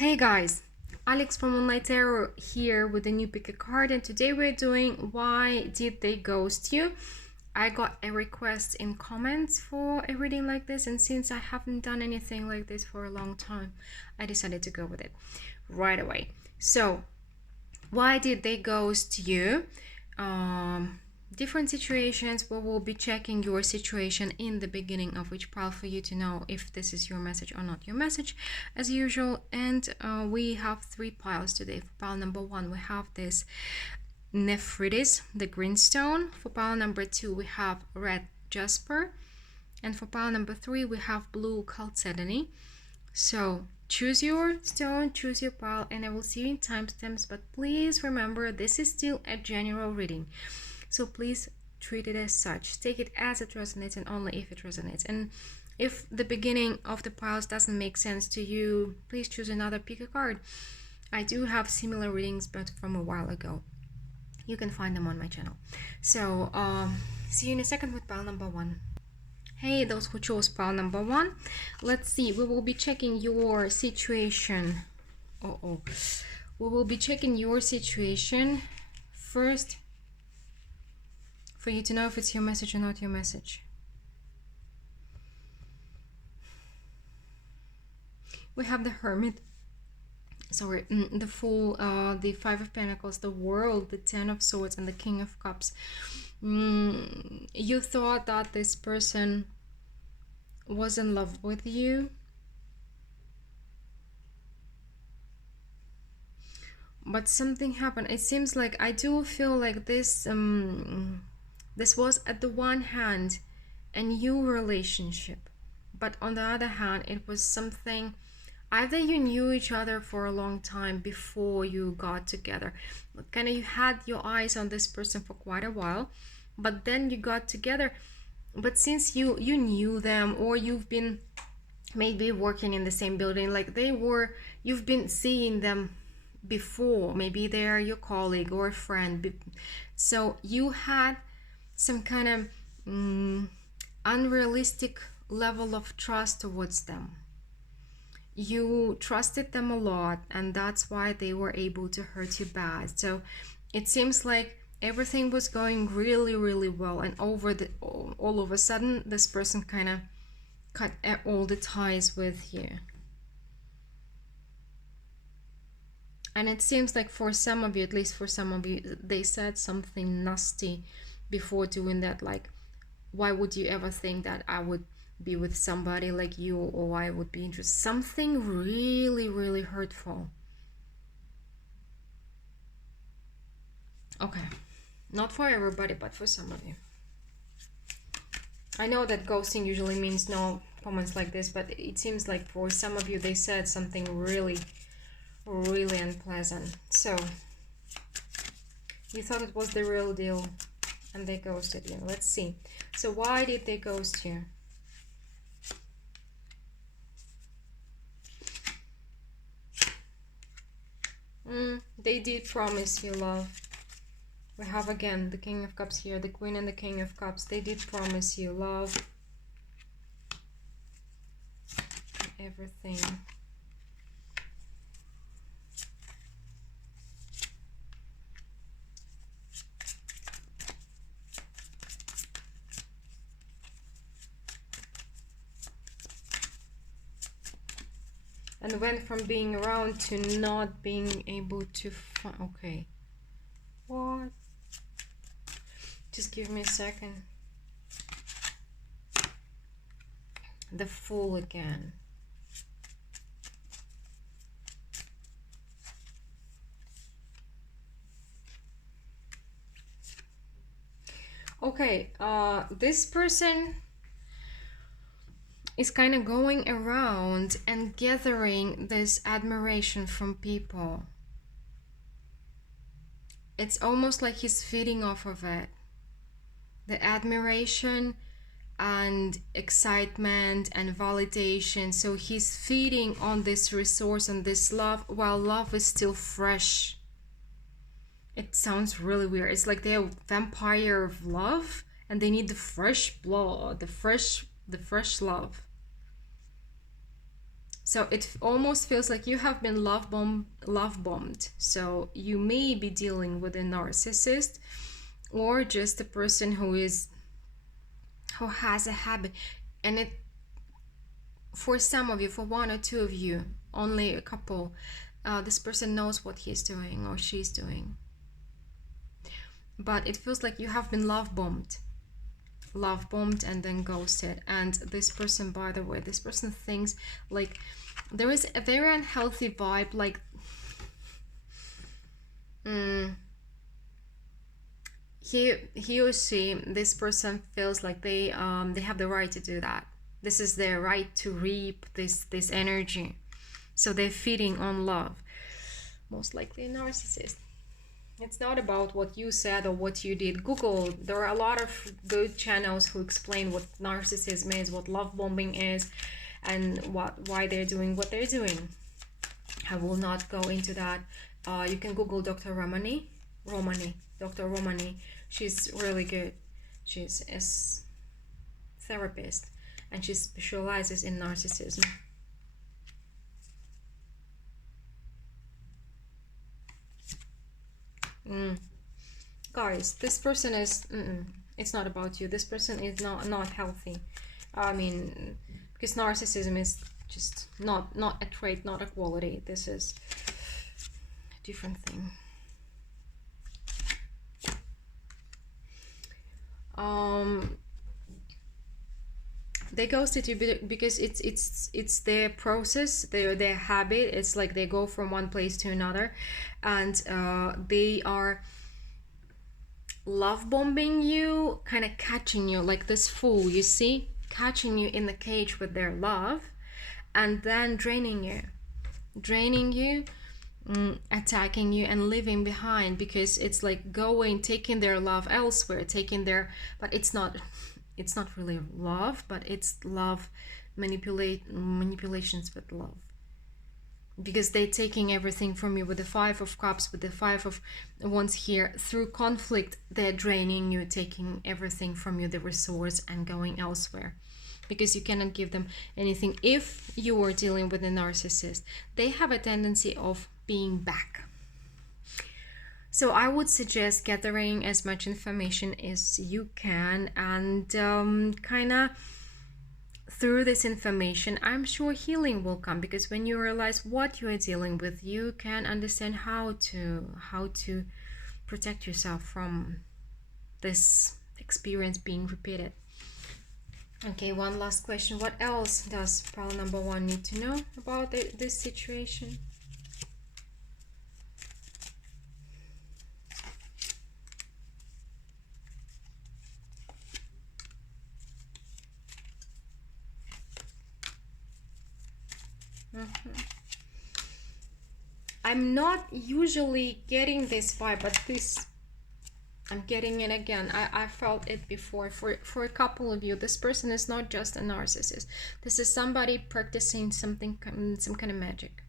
Hey guys, Alex from Online Tarot here with a new pick a card, and today we're doing Why Did They Ghost You? I got a request in comments for a reading like this, and since I haven't done anything like this for a long time, I decided to go with it right away. So, why did they ghost you? Different situations where we'll be checking your situation in the beginning of each pile for you to know if this is your message or not your message, as usual. And we have 3 piles today. For pile number 1 we have this Nephritis, the green stone. For pile number 2 we have red jasper, and for pile number 3 we have blue chalcedony. So choose your stone, choose your pile, and I will see you in timestamps. But please remember, this is still a general reading, so please treat it as such. Take it as it resonates and only if it resonates. And if the beginning of the piles doesn't make sense to you, please choose another pick a card. I do have similar readings, but from a while ago. You can find them on my channel. So see you in a second with pile number 1. Hey, those who chose pile number 1, let's see. We will be checking your situation. We will be checking your situation first, for you to know if it's your message or not your message. We have the Hermit, sorry, the Fool, the 5 of Pentacles, the World, the 10 of Swords, and the King of Cups. You thought that this person was in love with you, but something happened. It seems like, I do feel like this this was at the one hand a new relationship, but on the other hand it was something, either you knew each other for a long time before you got together, kind of you had your eyes on this person for quite a while, but then you got together. But since you knew them, or you've been maybe working in the same building, like you've been seeing them before, maybe they're your colleague or a friend, so you had some kind of unrealistic level of trust towards them. You trusted them a lot, and that's why they were able to hurt you bad. So it seems like everything was going really, really well, and all of a sudden this person kind of cut all the ties with you. And it seems like for some of you, at least for some of you, they said something nasty before doing that, like, why would you ever think that I would be with somebody like you, or I would be interested. Something really, really hurtful. Okay, not for everybody, but for some of you. I know that ghosting usually means no comments like this, but it seems like for some of you they said something really, really unpleasant. So you thought it was the real deal and they ghosted you. Let's see. So why did they ghost you? They did promise you love. We have again the King of Cups here, the Queen and the King of Cups. They did promise you love. Everything. And went from being around to not being able to find. Okay. What? Just give me a second. The Fool again. Okay, this person is kind of going around and gathering this admiration from people. It's almost like he's feeding off of it. The admiration and excitement and validation. So he's feeding on this resource and this love while love is still fresh. It sounds really weird. It's like they're a vampire of love and they need the fresh blood, the fresh love. So it almost feels like you have been love bombed. So you may be dealing with a narcissist, or just a person who has a habit. And it, for some of you, for one or two of you, only a couple, this person knows what he's doing or she's doing. But it feels like you have been love bombed and then ghosted. And this person, by the way, this person thinks like there is a very unhealthy vibe, like he or she, this person feels like they have the right to do that. This is their right to reap this energy. So they're feeding on love. Most likely a narcissist. It's not about what you said or what you did. Google, there are a lot of good channels who explain what narcissism is, what love bombing is, and why they're doing what they're doing. I will not go into that. You can Google Dr. Dr. Romani. She's really good. She's a therapist, and she specializes in narcissism. Guys, this person is it's not about you. This person is not healthy. I mean, because narcissism is just not a trait, not a quality. This is a different thing. They ghosted you because it's their process, their habit. It's like they go from one place to another, and they are love bombing you, kind of catching you like this fool, you see, catching you in the cage with their love, and then draining you, attacking you and leaving behind, because it's like taking their love elsewhere, but it's not really love, but it's love manipulations with love, because they're taking everything from you with the 5 of Cups, with the 5 of Wands here. Through conflict, they're draining you, taking everything from you, the resource, and going elsewhere, because you cannot give them anything. If you are dealing with a narcissist, they have a tendency of being back. So I would suggest gathering as much information as you can, and kind of through this information, I'm sure healing will come, because when you realize what you are dealing with, you can understand how to protect yourself from this experience being repeated. Okay, one last question. What else does pile number 1 need to know about this situation? I'm not usually getting this vibe, but I'm getting it again. I felt it before. For a couple of you, this person is not just a narcissist. This is somebody practicing some kind of magic.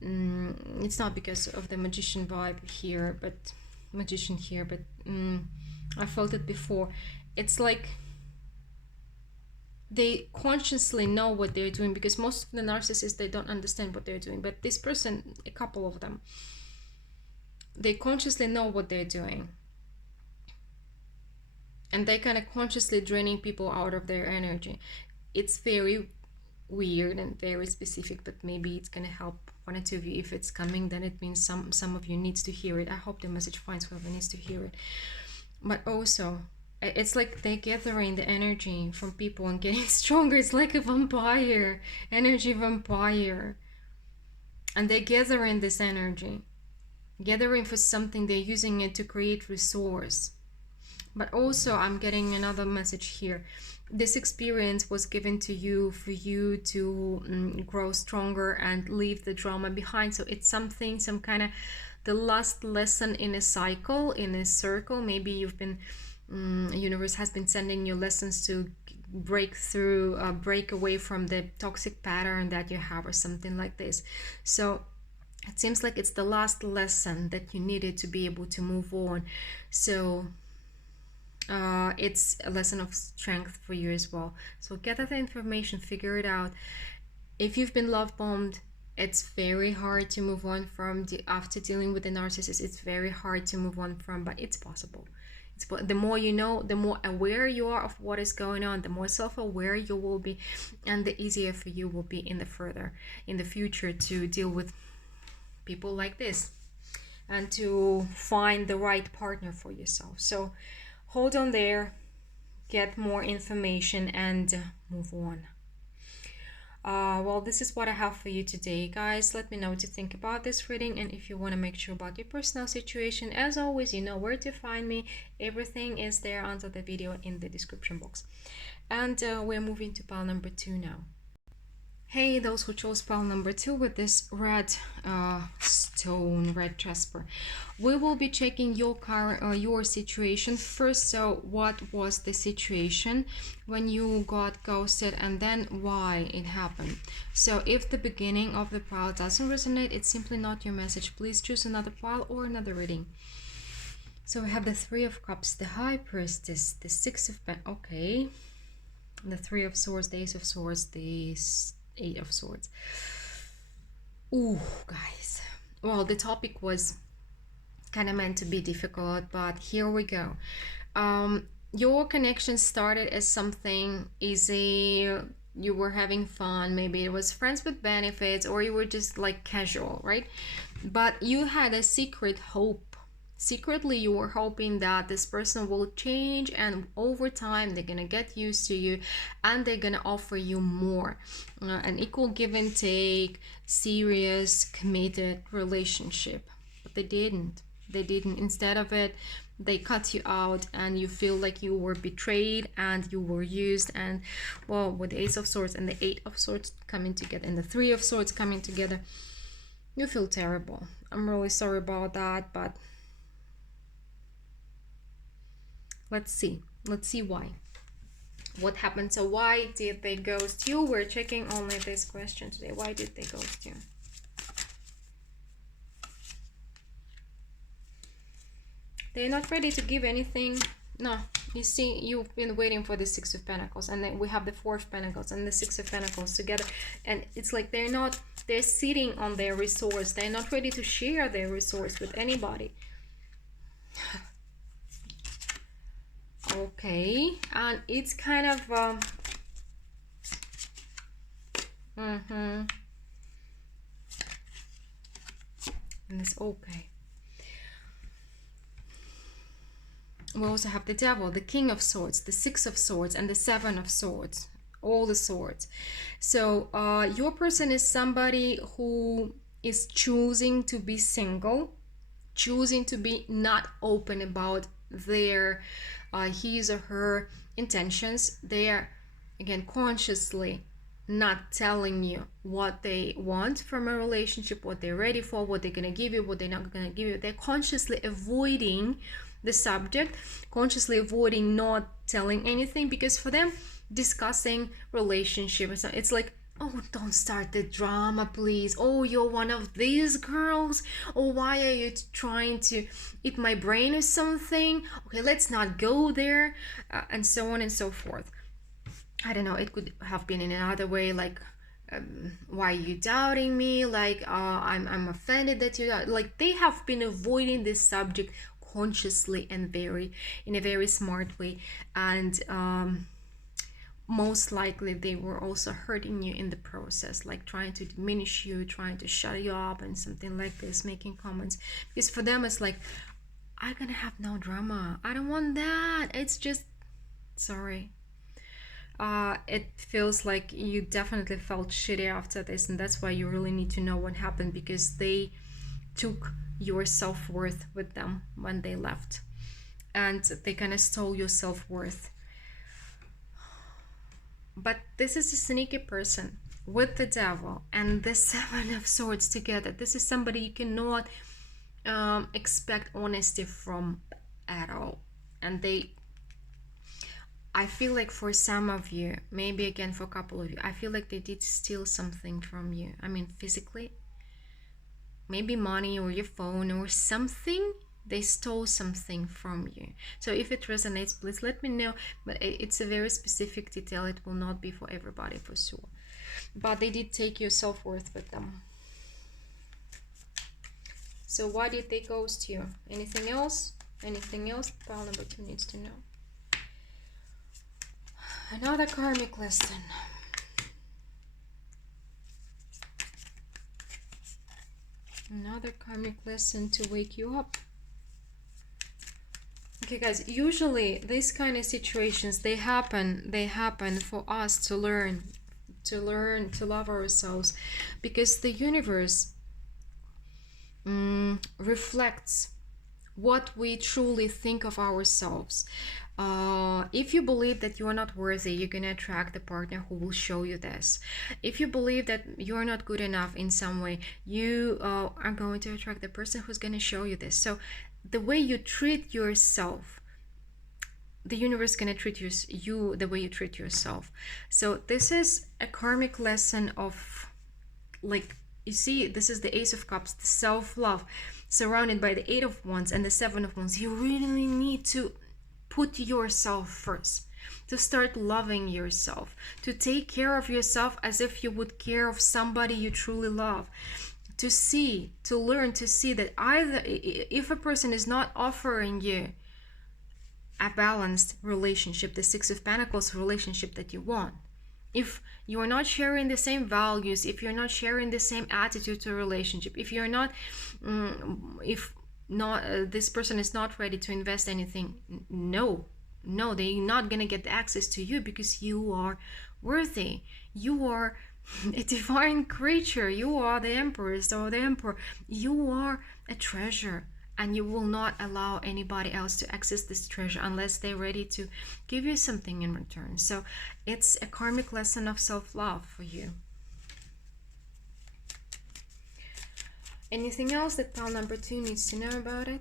It's not because of the magician vibe here, but I felt it before. It's like they consciously know what they're doing, because most of the narcissists, they don't understand what they're doing. But this person, a couple of them, they consciously know what they're doing, and they kind of consciously draining people out of their energy. It's very weird and very specific, but maybe it's gonna help one or two of you. If it's coming, then it means some of you needs to hear it. I hope the message finds whoever needs to hear it. But also, it's like they're gathering the energy from people and getting stronger. It's like a vampire, energy vampire. And they're gathering this energy, gathering for something. They're using it to create resource. But also, I'm getting another message here. This experience was given to you for you to grow stronger and leave the drama behind. So it's something, some kind of the last lesson in a cycle, in a circle. Maybe you've been universe has been sending you lessons to break through, break away from the toxic pattern that you have, or something like this. So it seems like it's the last lesson that you needed to be able to move on. So it's a lesson of strength for you as well. So gather the information, figure it out, If you've been love bombed, it's very hard to move on from after dealing with a narcissist. It's very hard to move on from, but it's possible. The more you know, the more aware you are of what is going on, the more self-aware you will be, and the easier for you will be in the future to deal with people like this and to find the right partner for yourself. So hold on there, get more information, and move on. Well, this is what I have for you today, guys. Let me know what you think about this reading, and if you want to make sure about your personal situation, as always, you know where to find me. Everything is there under the video in the description box. And we're moving to pile number 2 now. Hey, those who chose pile number 2 with this red stone, red jasper. We will be checking your current your situation first. So what was the situation when you got ghosted, and then why it happened? So if the beginning of the pile doesn't resonate, it's simply not your message. Please choose another pile or another reading. So we have the 3 of Cups, the High Priestess, the 6 of Pentacles, okay, the 3 of Swords, the Ace of Swords, the 8 of Swords. Ooh, guys. Well, the topic was kind of meant to be difficult, but here we go. Your connection started as something easy. You were having fun. Maybe it was friends with benefits, or you were just like casual, right? But you had a secret hope. Secretly, you were hoping that this person will change, and over time they're gonna get used to you and they're gonna offer you more, an equal give and take, serious, committed relationship. But they didn't. Instead of it, they cut you out, and you feel like you were betrayed and you were used. And well, with the Ace of Swords and the 8 of Swords coming together and the 3 of Swords coming together, you feel terrible. I'm really sorry about that, but let's see why. What happened? So why did they ghost you? We're checking only this question today. Why did they ghost you? They're not ready to give anything. No, you see, you've been waiting for the 6 of Pentacles, and then we have the 4 of Pentacles and the 6 of Pentacles together, and it's like they're sitting on their resource. They're not ready to share their resource with anybody. Okay, and it's kind of and it's okay. We also have the Devil, the King of Swords, the 6 of Swords, and the 7 of Swords, all the swords. So your person is somebody who is choosing to be single, choosing to be not open about their his or her intentions. They are, again, consciously not telling you what they want from a relationship, what they're ready for, what they're gonna give you, what they're not gonna give you. They're consciously avoiding the subject, consciously avoiding not telling anything, because for them, discussing relationships, it's like, oh, don't start the drama, please. Oh, you're one of these girls. Oh, why are you trying to eat my brain or something? Okay, let's not go there, and so on and so forth. I don't know, it could have been in another way, like, why are you doubting me? Like, I'm offended that you, like, they have been avoiding this subject consciously and in a very smart way, and most likely they were also hurting you in the process, like trying to diminish you, trying to shut you up and something like this, making comments, because for them it's like, I'm gonna have no drama, I don't want that, it's just, sorry. It feels like you definitely felt shitty after this, and that's why you really need to know what happened, because they took your self-worth with them when they left, and they kind of stole your self-worth. But this is a sneaky person with the Devil and the 7 of Swords together. This is somebody you cannot expect honesty from at all. And I feel like for some of you, maybe again for a couple of you, I feel like they did steal something from you. I mean, physically. Maybe money or your phone or something. They stole something from you. So if it resonates, please let me know. But it's a very specific detail. It will not be for everybody, for sure. but they did take your self-worth with them. So why did they ghost you? Anything else? Anything else pile number 2 needs to know? Another karmic lesson. Another karmic lesson to wake you up. Okay guys, usually these kind of situations, they happen for us to learn to love ourselves, because the universe reflects what we truly think of ourselves. If you believe that you are not worthy, you're gonna attract the partner who will show you this. If you believe that you're not good enough in some way, you are going to attract the person who's gonna show you this. So the way you treat yourself, the universe is gonna treat you the way you treat yourself. So this is a karmic lesson of, like, you see, this is the Ace of Cups, the self-love, surrounded by the Eight of Wands and the Seven of Wands. You really need to put yourself first, to start loving yourself, to take care of yourself as if you would care of somebody you truly love. To learn to see that either if a person is not offering you a balanced relationship, the Six of Pentacles relationship that you want, if you're not sharing the same values, if you're not sharing the same attitude to a relationship, if you're not, if not, this person is not ready to invest anything, no, they're not gonna get access to you, because you are worthy. You are a divine creature. You are the Empress or the Emperor. You are a treasure, and you will not allow anybody else to access this treasure unless they're ready to give you something in return. So it's a karmic lesson of self-love for you. Anything else that pile number 2 needs to know about it?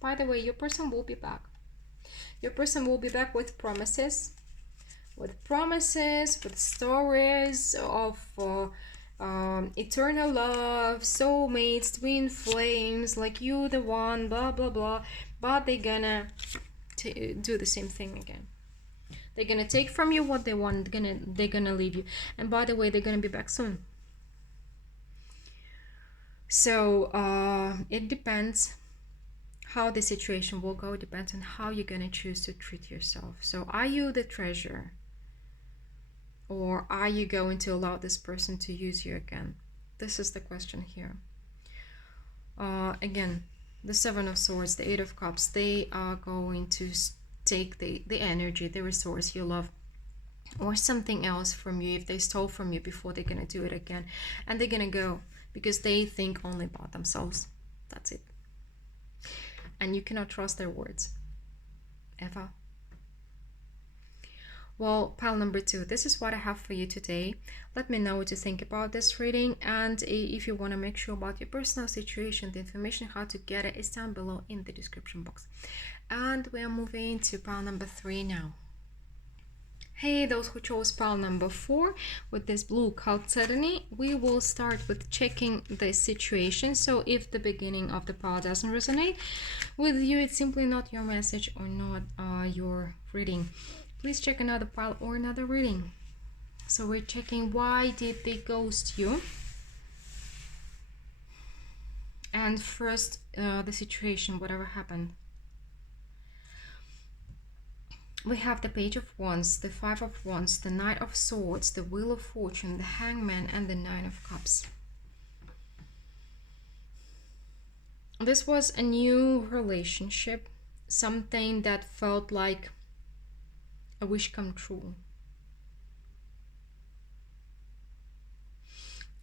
By the way, your person will be back. Your person will be back with promises, with stories of eternal love, soulmates, twin flames, like you the one, blah blah blah. But they're gonna do the same thing again. They're gonna take from you what they want. They're gonna leave you. And by the way, they're gonna be back soon. So it depends how the situation will go. It depends on how you're gonna choose to treat yourself. So are you the treasure, or are you going to allow this person to use you again? This is the question here. Again, the Seven of Swords, the Eight of Cups, they are going to take the energy, the resource you love, or something else from you if they stole from you before. They're gonna do it again, and they're gonna go because they think only about themselves. That's it. And you cannot trust their words ever. Well, pile number 2, this is what I have for you today. Let me know what you think about this reading, and if you want to make sure about your personal situation, the information how to get it is down below in the description box. And we are moving to pile number 3 now. Hey, those who chose pile number 4 with this blue cult suddenly, we will start with checking the situation. So if the beginning of the pile doesn't resonate with you, it's simply not your message or not your reading. Please check another pile or another reading. So we're checking, why did they ghost you? And first, the situation, whatever happened. We have the Page of Wands, the Five of Wands, the Knight of Swords, the Wheel of Fortune, the Hangman, and the Nine of Cups. This was a new relationship, something that felt like a wish come true.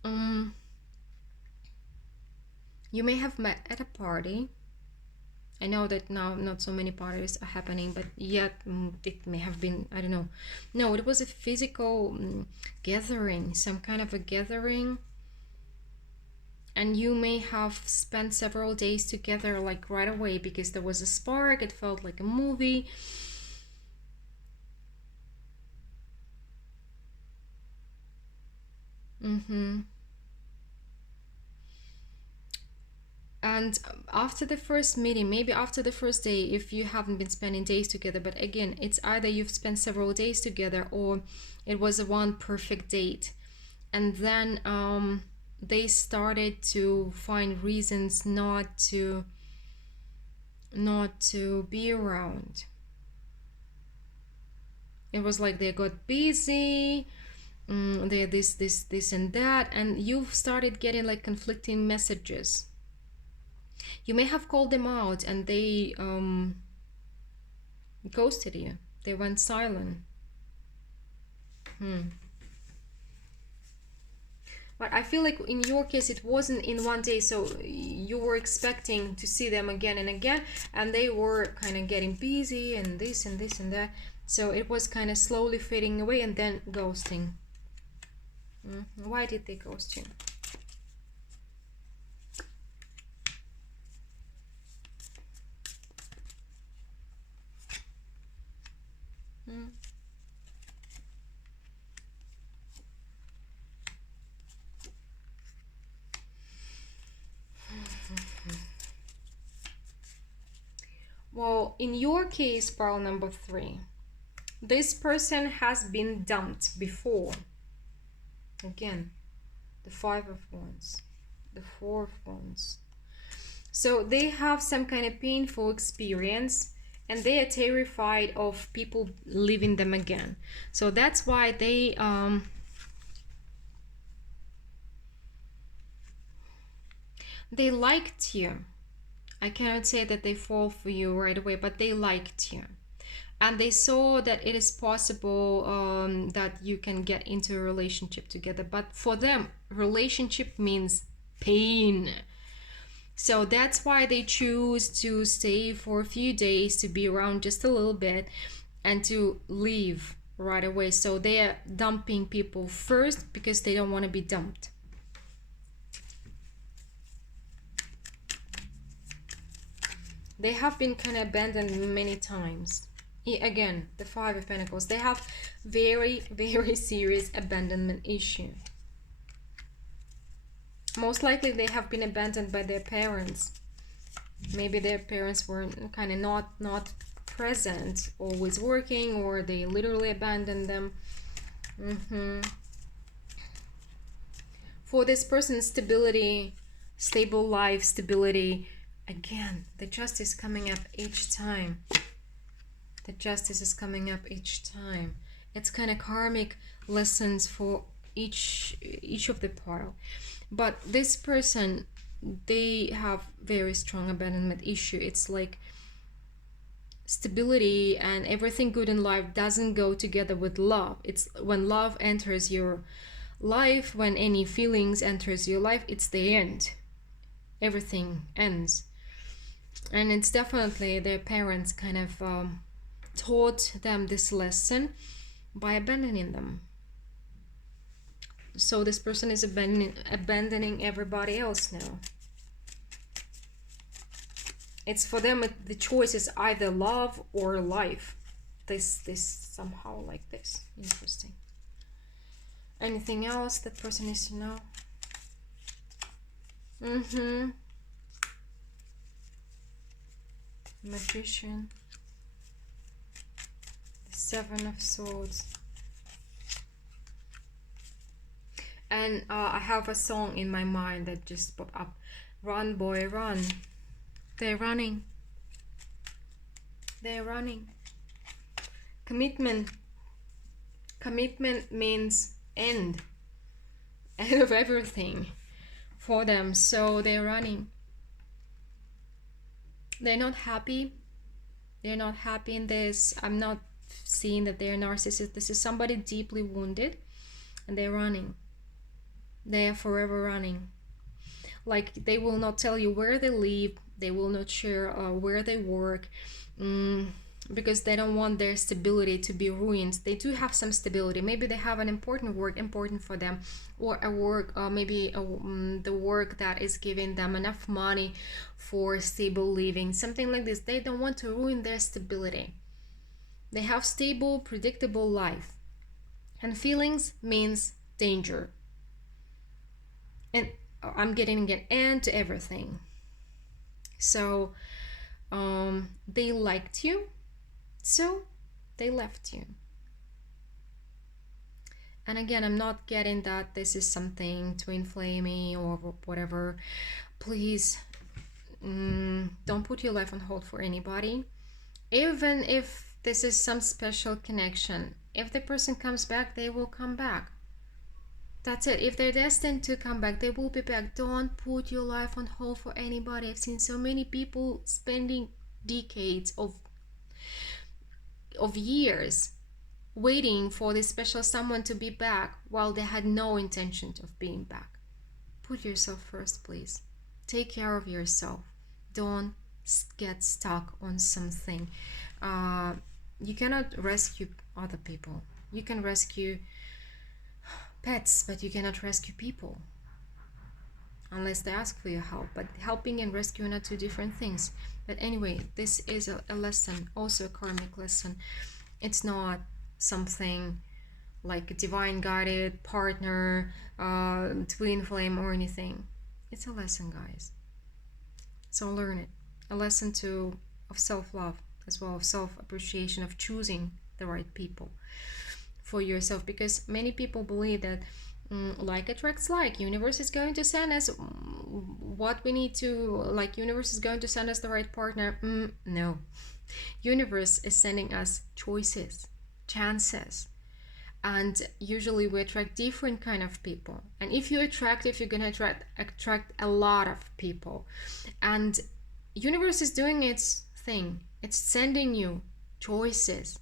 You may have met at a party. I know that now not so many parties are happening, but yet it may have been, I don't know. No, it was a physical gathering, some kind of a gathering. And you may have spent several days together, like right away, because there was a spark. It felt like a movie. And after the first meeting, maybe after the first day, if you haven't been spending days together, but again, it's either you've spent several days together or it was a one perfect date. And then they started to find reasons not to be around. It was like they got busy, they this and that, and you've started getting like conflicting messages. You may have called them out and they ghosted you. They went silent. But I feel like in your case it wasn't in one day, so you were expecting to see them again and again, and they were kind of getting busy and this and this and that. So it was kind of slowly fading away and then ghosting. Why did they ghost you? Well, in your case, pile number 3, this person has been dumped before. Again, the 5 of Wands, the 4 of Wands. So they have some kind of painful experience and they are terrified of people leaving them again. So that's why they liked you. I cannot say that they fall for you right away, but they liked you. And they saw that it is possible that you can get into a relationship together. But for them, relationship means pain. So that's why they choose to stay for a few days, to be around just a little bit, and to leave right away. So they are dumping people first because they don't want to be dumped. They have been kind of abandoned many times. Again, the 5 of Pentacles. They have very, very serious abandonment issue. Most likely they have been abandoned by their parents. Maybe their parents were kind of not present, always working, or they literally abandoned them. For this person, stability, stable life, stability. Again, the justice coming up each time. The justice is coming up each time. It's kind of karmic lessons for each of the pile. But this person, they have very strong abandonment issue. It's like stability and everything good in life doesn't go together with love. It's when love enters your life, when any feelings enters your life, it's the end. Everything ends. And it's definitely their parents kind of taught them this lesson by abandoning them. So this person is abandoning everybody else now. It's for them, the choice is either love or life. This somehow like this. Interesting. Anything else that person needs to know? Magician. The 7 of Swords. And I have a song in my mind that just popped up. Run, boy, run. They're running. They're running. Commitment. Commitment means end. End of everything for them. So they're running. They're not happy. They're not happy in this. I'm not seeing that they're narcissists. This is somebody deeply wounded. And they're running. They are forever running. Like, they will not tell you where they live. They will not share where they work. Because they don't want their stability to be ruined. They do have some stability. Maybe they have an important work, important for them. Or a work, maybe the work that is giving them enough money for stable living. Something like this. They don't want to ruin their stability. They have stable, predictable life. And feelings means danger. And I'm getting an end to everything. So they liked you, so they left you. And again, I'm not getting that this is something to inflame me or whatever. Please, don't put your life on hold for anybody. Even if this is some special connection, if the person comes back, they will come back. That's it. If they're destined to come back, they will be back. Don't put your life on hold for anybody. I've seen so many people spending decades of years waiting for this special someone to be back while they had no intention of being back. Put yourself first, please. Take care of yourself. Don't get stuck on something. You cannot rescue other people. You can rescue pets, but you cannot rescue people unless they ask for your help. But helping and rescuing are two different things. But anyway, this is a lesson, also a karmic lesson. It's not something like a divine guided partner, twin flame, or anything. It's a lesson, guys. So learn it. A lesson of self-love, as well, of self-appreciation, of choosing the right people for yourself. Because many people believe that like attracts like. Universe is going to send us what we need to, like universe is going to send us the right partner. No. Universe is sending us choices, chances. And usually we attract different kind of people. And if you're attractive, you're gonna attract a lot of people. And universe is doing its thing. It's sending you choices,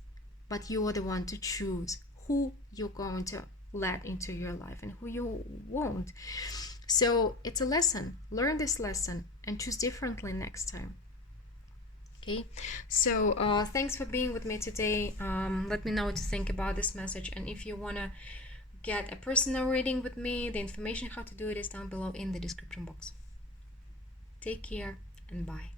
but you are the one to choose who you're going to let into your life and who you won't. So it's a lesson. Learn this lesson and choose differently next time. Okay, so thanks for being with me today. Let me know what you think about this message, and if you want to get a personal reading with me, the information how to do it is down below in the description box. Take care and bye.